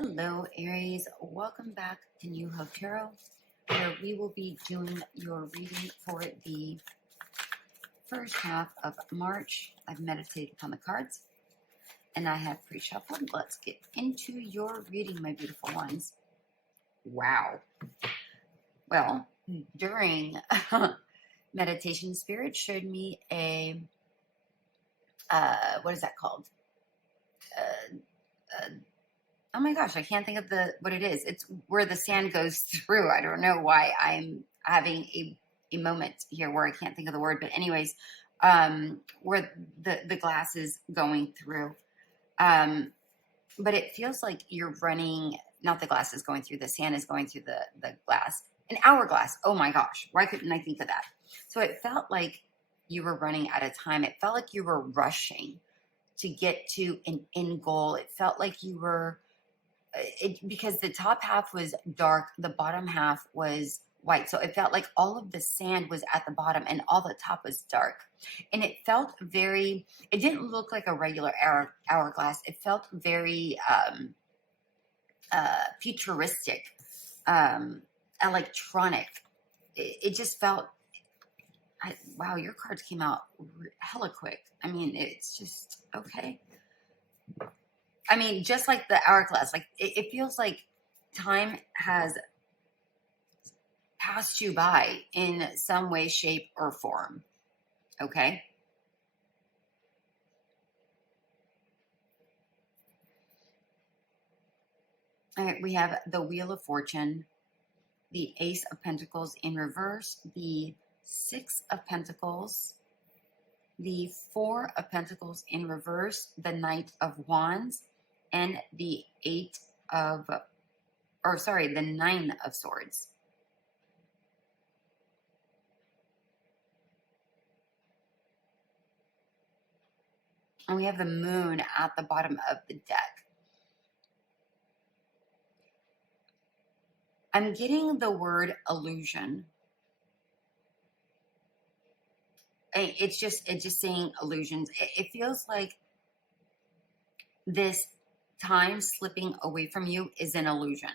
Hello, Aries. Welcome back to New Hope Tarot, where we will be doing your reading for the first half of March. I've meditated upon the cards, and I have pre-shuffled. Let's get into your reading, my beautiful ones. Wow. Well, during meditation, Spirit showed me a, what is that called? Oh my gosh, I can't think of what it is. It's where the sand goes through. I don't know why I'm having a moment here where I can't think of the word, but anyways, where the glass is going through. But it feels like you're running, not the glass is going through, the sand is going through the glass. An hourglass. Oh my gosh, why couldn't I think of that? So it felt like you were running out of time. It felt like you were rushing to get to an end goal. It felt like you were, because the top half was dark, the bottom half was white. So it felt like all of the sand was at the bottom and all the top was dark. And it felt very, it didn't look like a regular hourglass. It felt very futuristic, electronic. It just felt, wow, your cards came out hella quick. I mean, it's just, okay. I mean, just like the hourglass, like it feels like time has passed you by in some way, shape, or form. Okay. All right, we have the Wheel of Fortune, the Ace of Pentacles in reverse, the Six of Pentacles, the Four of Pentacles in reverse, the Knight of Wands, and the the Nine of Swords. And we have the Moon at the bottom of the deck. I'm getting the word illusion. It's just saying illusions. It feels like this time slipping away from you is an illusion.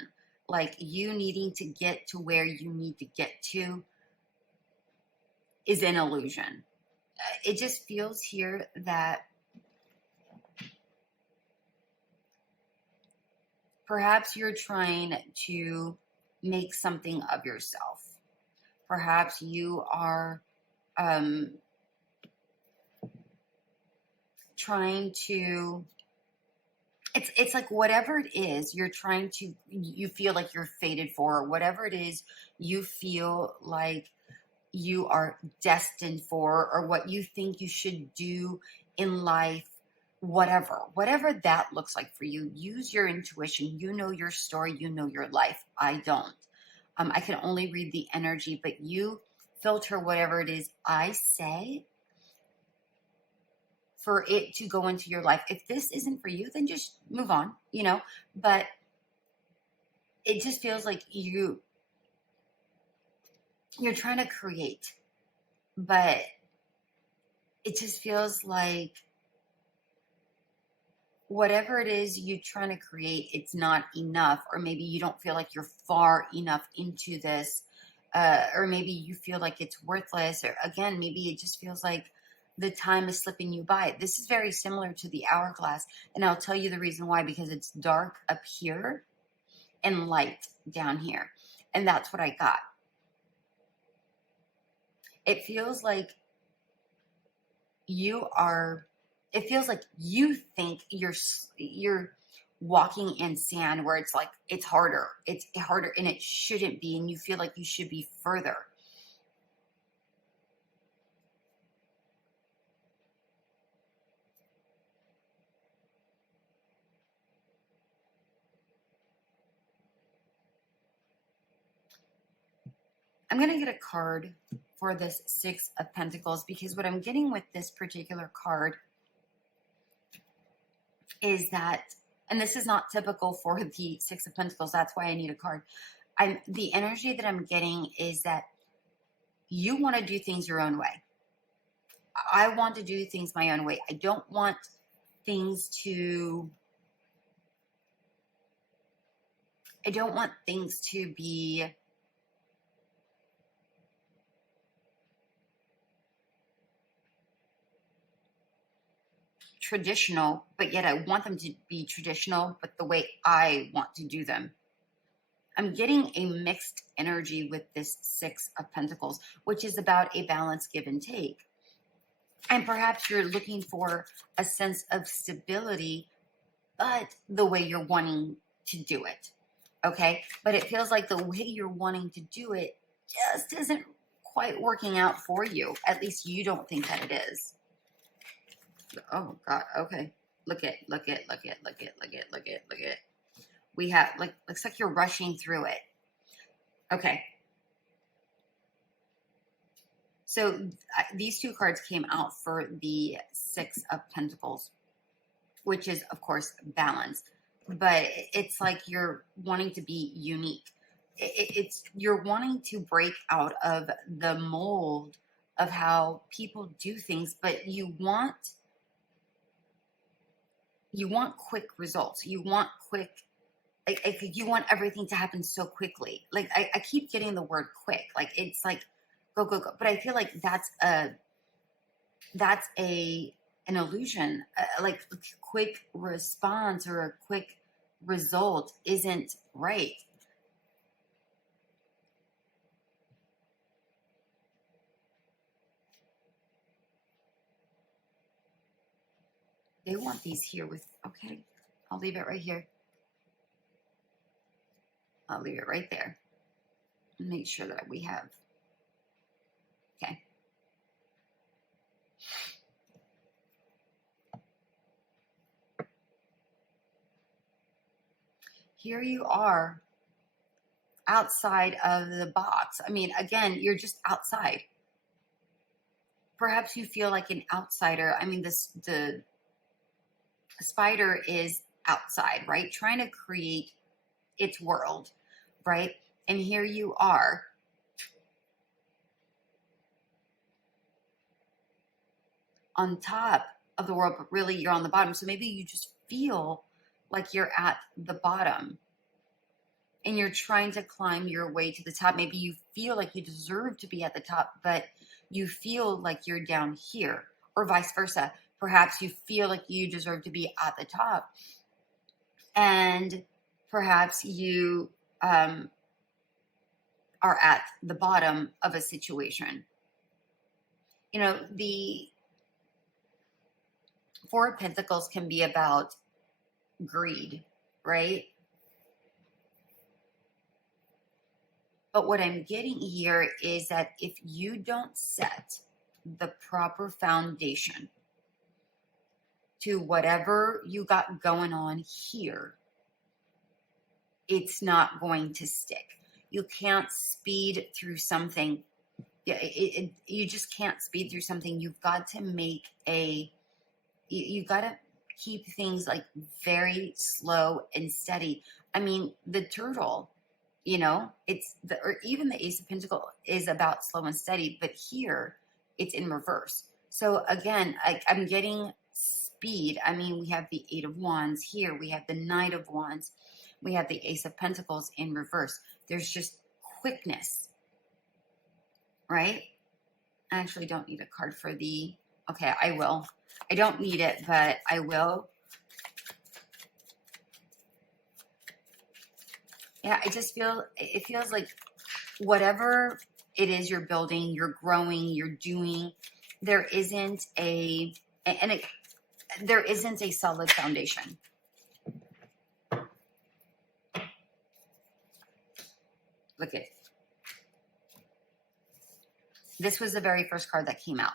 Like you needing to get to where you need to get to is an illusion. It just feels here that perhaps you're trying to make something of yourself. Perhaps you are trying to, it's like whatever it is you're trying to, you feel like you're fated for, whatever it is you feel like you are destined for, or what you think you should do in life, whatever that looks like for you. Use your intuition. You know your story, you know your life. I don't. I can only read the energy, but you filter whatever it is I say for it to go into your life. If this isn't for you, then just move on, but it just feels like you're trying to create, but it just feels like whatever it is you're trying to create, it's not enough, or maybe you don't feel like you're far enough into this, or maybe you feel like it's worthless, or again, maybe it just feels like the time is slipping you by. This is very similar to the hourglass, and I'll tell you the reason why, because it's dark up here and light down here, and that's what I got. It feels like you think you're walking in sand where it's like it's harder and it shouldn't be, and you feel like you should be further. I'm going to get a card for this Six of Pentacles, because what I'm getting with this particular card is that, and this is not typical for the Six of Pentacles, that's why I need a card. The energy that I'm getting is that you want to do things your own way. I want to do things my own way. I don't want things to I don't want things to be traditional, but yet I want them to be traditional, but the way I want to do them. I'm getting a mixed energy with this Six of Pentacles, which is about a balance, give and take. And perhaps you're looking for a sense of stability, but the way you're wanting to do it. Okay? But it feels like the way you're wanting to do it just isn't quite working out for you. At least you don't think that it is. Oh, God. Okay. Look at. We have, like, looks like you're rushing through it. Okay. So these two cards came out for the Six of Pentacles, which is, of course, balance. But it's like you're wanting to be unique. It's you're wanting to break out of the mold of how people do things, but you want quick results. You want quick. You want everything to happen so quickly. Like I keep getting the word quick. Like it's like go go go. But I feel like that's an illusion. Like quick response or a quick result isn't right. They want these here with, okay, I'll leave it right here. I'll leave it right there. Make sure that we have, okay. Here you are outside of the box. I mean, again, you're just outside. Perhaps you feel like an outsider. I mean, the spider is outside, right? Trying to create its world, right? And here you are on top of the world, but really you're on the bottom. So maybe you just feel like you're at the bottom and you're trying to climb your way to the top. Maybe you feel like you deserve to be at the top, but you feel like you're down here, or vice versa. Perhaps you feel like you deserve to be at the top, and perhaps you are at the bottom of a situation. You know, the Four of Pentacles can be about greed, right? But what I'm getting here is that if you don't set the proper foundation to whatever you got going on here, it's not going to stick. You can't speed through something. Yeah, you just can't speed through something. You've got to make you got to keep things like very slow and steady. I mean, the turtle, you know, or even the Ace of Pentacles is about slow and steady, but here it's in reverse. So again, I'm getting speed. I mean, we have the Eight of Wands here. We have the Knight of Wands. We have the Ace of Pentacles in reverse. There's just quickness, right? I actually don't need a card for the, okay, I will. I don't need it, but I will. Yeah, it feels like whatever it is you're building, you're growing, you're doing, there isn't a solid foundation. Look at, this was the very first card that came out.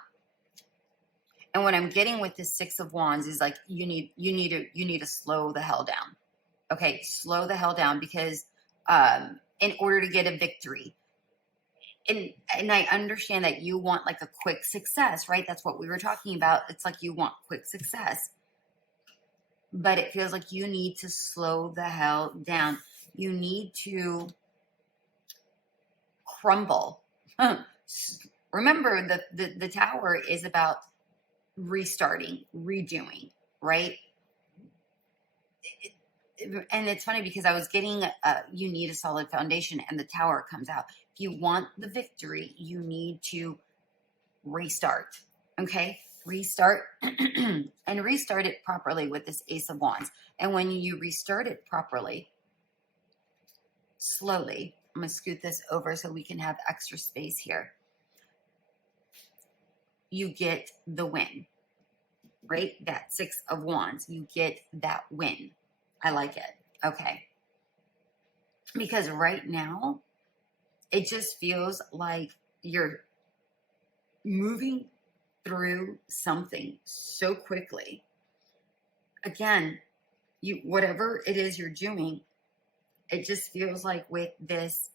And what I'm getting with this Six of Wands is like you need to slow the hell down. Okay, slow the hell down, because in order to get a victory. And I understand that you want like a quick success, right? That's what we were talking about. It's like you want quick success. But it feels like you need to slow the hell down. You need to crumble. Remember, the tower is about restarting, redoing, right? and it's funny because I was getting, you need a solid foundation, and the Tower comes out. If you want the victory, you need to restart. Okay, restart and restart it properly with this Ace of Wands. And when you restart it properly, slowly, I'm going to scoot this over so we can have extra space here. You get the win, right? That Six of Wands, you get that win. I like it. Okay. Because right now, it just feels like you're moving through something so quickly. Again, whatever it is you're doing, it just feels like with this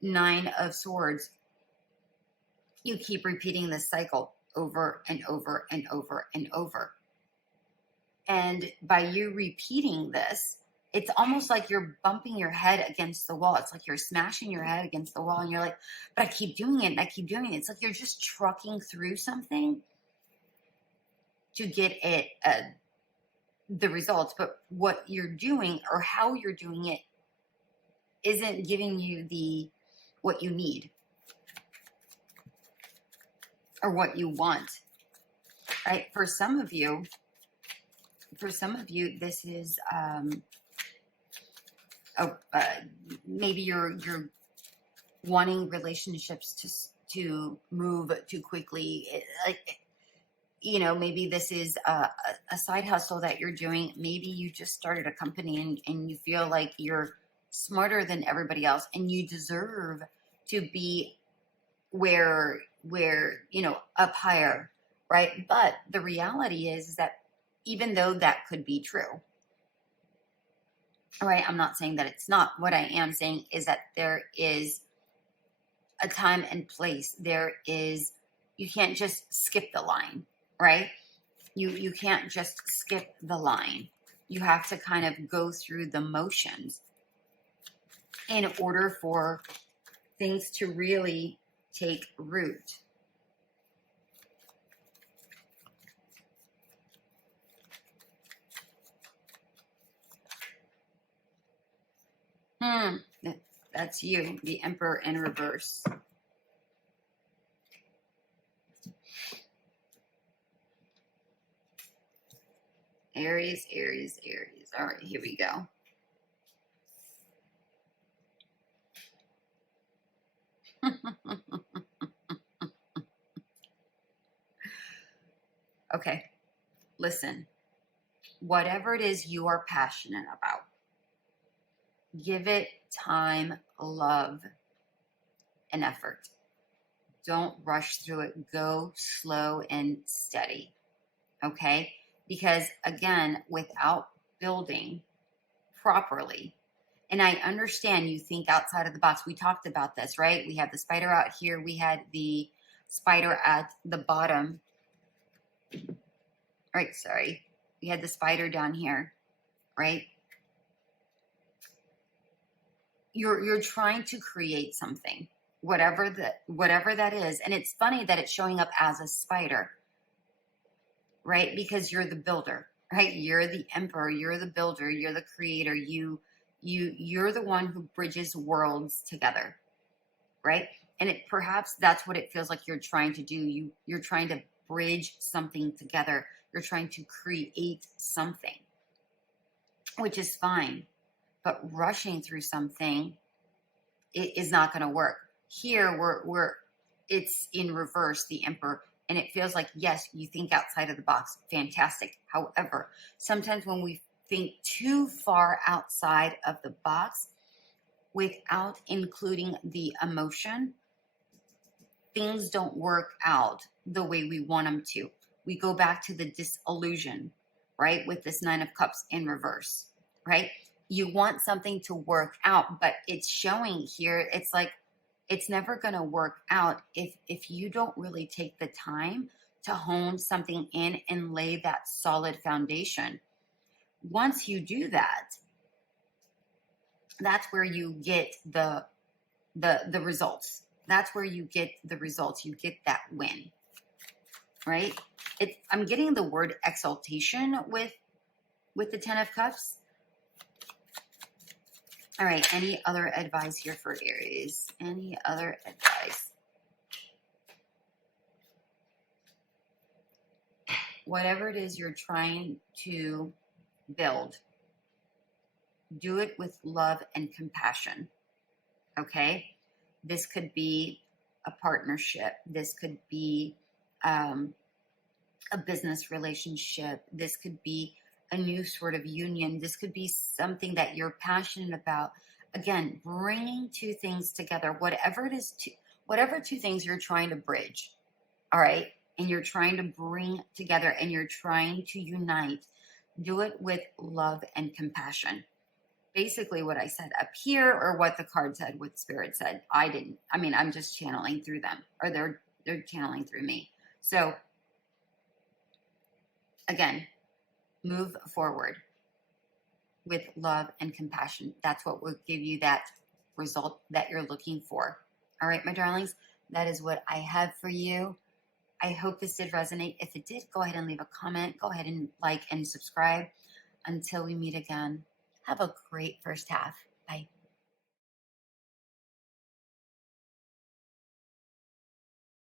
Nine of Swords, you keep repeating this cycle over and over and over and over. And by you repeating this, it's almost like you're bumping your head against the wall. It's like you're smashing your head against the wall and you're like, but I keep doing it and I keep doing it. It's like you're just trucking through something to get it, the results. But what you're doing or how you're doing it isn't giving you what you need or what you want, right? For some of you, this is maybe you're wanting relationships to move too quickly. Maybe this is a side hustle that you're doing. Maybe you just started a company and you feel like you're smarter than everybody else and you deserve to be where up higher, right? But the reality is that even though that could be true, all right, I'm not saying that it's not. What I am saying is that there is a time and place. You can't just skip the line, right? You can't just skip the line. You have to kind of go through the motions in order for things to really take root. That's you, the Emperor in reverse. Aries, Aries, Aries. All right, here we go. Okay, listen. Whatever it is you are passionate about, give it time, love, and effort. Don't rush through it. Go slow and steady. Okay? Because again, without building properly, and I understand you think outside of the box. We talked about this, right? We had the spider out here. We had the spider at the bottom. Right, sorry. We had the spider down here, right? You're trying to create something, whatever that is. And it's funny that it's showing up as a spider, right? Because you're the builder, right? You're the emperor, you're the builder, you're the creator. You're the one who bridges worlds together, right? And perhaps that's what it feels like you're trying to do. You're trying to bridge something together. You're trying to create something, which is fine. But rushing through something, it is not going to work. Here, it's in reverse, the Emperor, and it feels like, yes, you think outside of the box. Fantastic. However, sometimes when we think too far outside of the box without including the emotion, things don't work out the way we want them to. We go back to the disillusion, right? With this Nine of Cups in reverse, right? You want something to work out, but it's showing here. It's like, it's never going to work out if you don't really take the time to hone something in and lay that solid foundation. Once you do that, that's where you get the results. That's where you get the results. You get that win, right? I'm getting the word exaltation with the Ten of Cups. All right. Any other advice here for Aries? Any other advice? Whatever it is you're trying to build, do it with love and compassion. Okay? This could be a partnership. This could be a business relationship. This could be a new sort of union. This could be something that you're passionate about. Again, bringing two things together, whatever it is, whatever two things you're trying to bridge, all right, and you're trying to bring together and you're trying to unite, do it with love and compassion. Basically what I said up here, or what the card said, what Spirit said. I'm just channeling through them, or they're channeling through me. So again, move forward with love and compassion. That's what will give you that result that you're looking for. All right, my darlings, that is what I have for you. I hope this did resonate. If it did, go ahead and leave a comment. Go ahead and like and subscribe. Until we meet again, have a great first half. Bye.